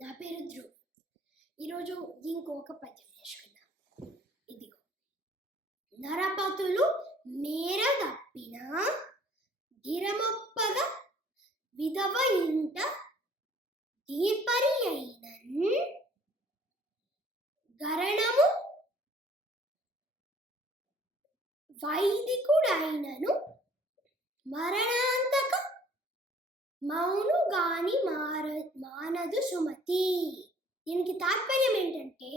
నా పేరు దృష్టి ఇంకొక పద్యం నేర్చుకుందాం. ఇదిగో. నరపతులు మేర తప్పిన గిరమొప్పగా విధవ ఇంట దీపరి అయినన్ గరణము వైదికుడైనను మరణాంతక మౌను గాని మార సుమతి. దీనికి తాత్పర్యం ఏంటంటే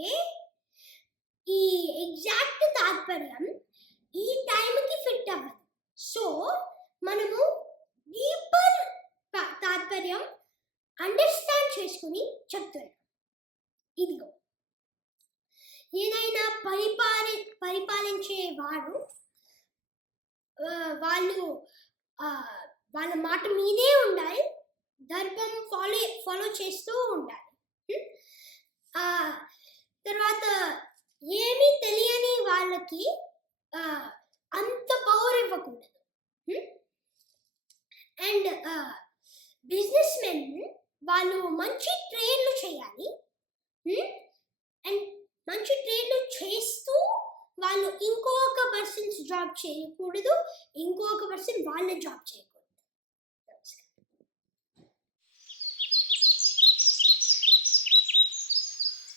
ఈ ఎగ్జాక్ట్ తాత్పర్యం ఈ టైంకి ఫిట్ అవ్వదు. సో మనము డీపర్ తాత్పర్యం అండర్స్టాండ్ చేసుకుని చెప్తున్నాం. ఇదిగో. ఏదైనా పరిపాలి పరిపాలించే వారు వాళ్ళు వాళ్ళ మాట మీదే ఉండాలి. ధర్మం ఫాలో చేస్తూ ఉండాలి. ఆ, తర్వాత ఏమీ తెలియని వాళ్ళకి అంత పవర్ ఇవ్వకూడదు. అండ్ బిజినెస్ మెన్ వాళ్ళు మంచి ట్రేడ్లు చేయాలి. అండ్ మంచి ట్రేడ్లు చేస్తూ వాళ్ళు ఇంకొక పర్సన్స్ జాబ్ చేయకూడదు ఇంకొక పర్సన్ వాళ్ళ జాబ్ చేయకూడదు.